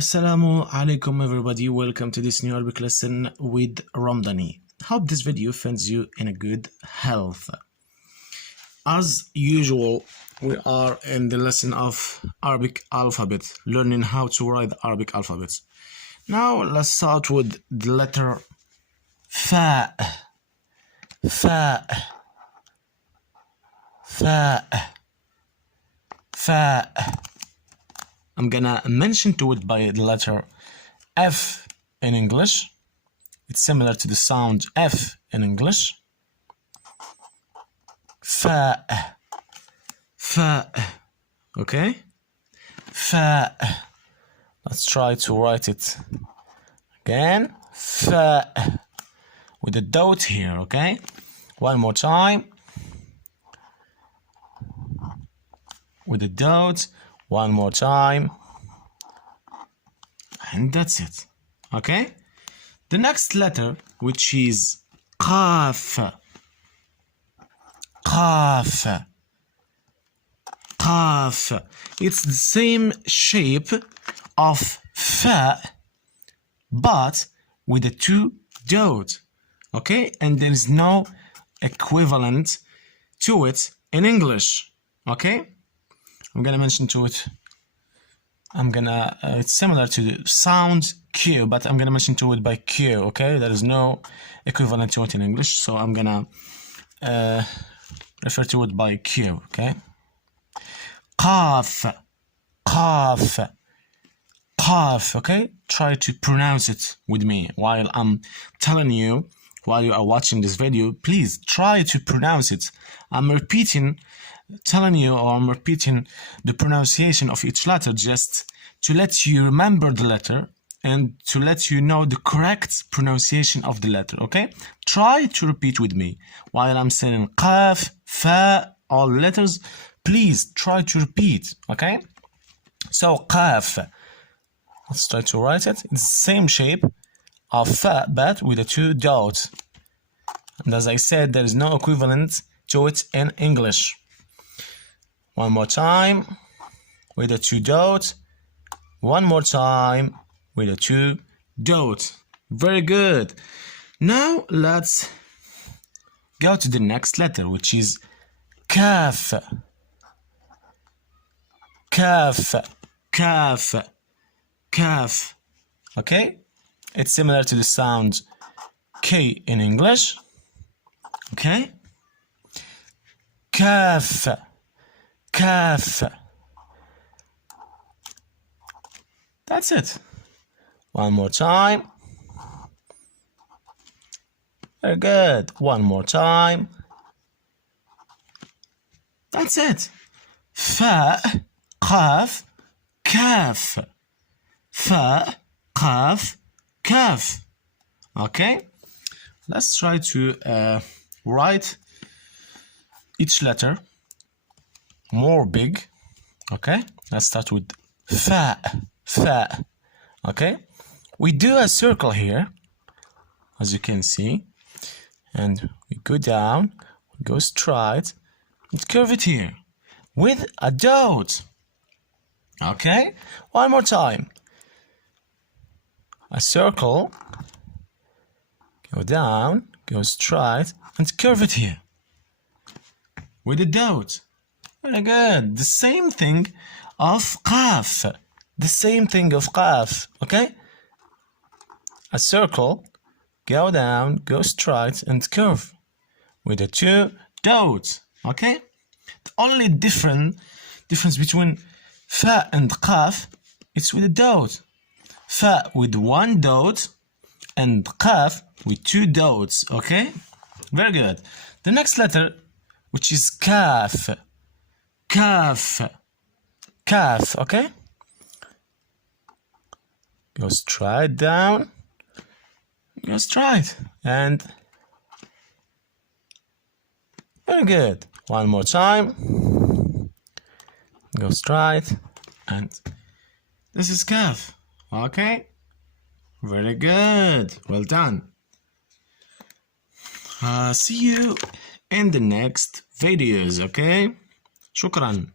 Assalamu alaikum everybody, welcome to this new Arabic lesson with Ramdani. Hope this video finds you in a good health. As usual, we are in the lesson of Arabic alphabet, learning how to write the Arabic alphabet. Now let's start with the letter Fa. Fa. Fa. Fa. I'm gonna mention to it by the letter F in English. It's similar to the sound F in English. Fa. Fa. Okay? Fa. Let's try to write it again. Fa. With a dot here, okay? One more time. With a dot. One more time. And that's it. Okay? The next letter, which is Qaf. Qaf. Qaf. It's the same shape of Fa, but with a two dots. Okay? And there is no equivalent to it in English. Okay? I'm gonna mention to it. It's similar to the sound Q, but I'm gonna mention to it by Q. Okay, there is no equivalent to it in English, so I'm gonna refer to it by Q. Okay, Qaf, Qaf, Qaf. Okay, try to pronounce it with me while I'm telling you. While you are watching this video, please try to pronounce it. I'm repeating the pronunciation of each letter just to let you remember the letter and to let you know the correct pronunciation of the letter, okay? Try to repeat with me while I'm saying Qaf, Fa, all letters. Please try to repeat, okay? So Qaf. Let's try to write it. It's the same shape of Fa, but with the two dots. And as I said, there is no equivalent to it in English. One more time with the two dots. One more time with the two dots. Very good. Now let's go to the next letter, which is Kaf. Kaf. Kaf. Kaf. Okay? It's similar to the sound K in English. Okay? Kaf. Kaf. That's it. One more time. Very good. One more time. That's it. Fa, Qaf, Kaf. Fa, Qaf, Kaf. Okay? Let's try to write each letter more big. Okay, let's start with Fa. Fa. Okay, we do a circle here, as you can see, and we go down, we go straight, and curve it here with a dot. Okay, one more time. A circle, go down, go straight, and curve it here with a dot. Very good. The same thing of Qaf. The same thing of Qaf. Okay? A circle, go down, go straight, and curve with the two dots. Okay? The only difference between Fa and Qaf is with a dot. Fa with one dot and Qaf with two dots. Okay? Very good. The next letter, which is Kaf. Kaf. Kaf, okay? Go straight down. Go straight. And very good. One more time. Go straight. And this is Kaf. Okay? Very good. Well done. See you in the next videos, okay? شكرا.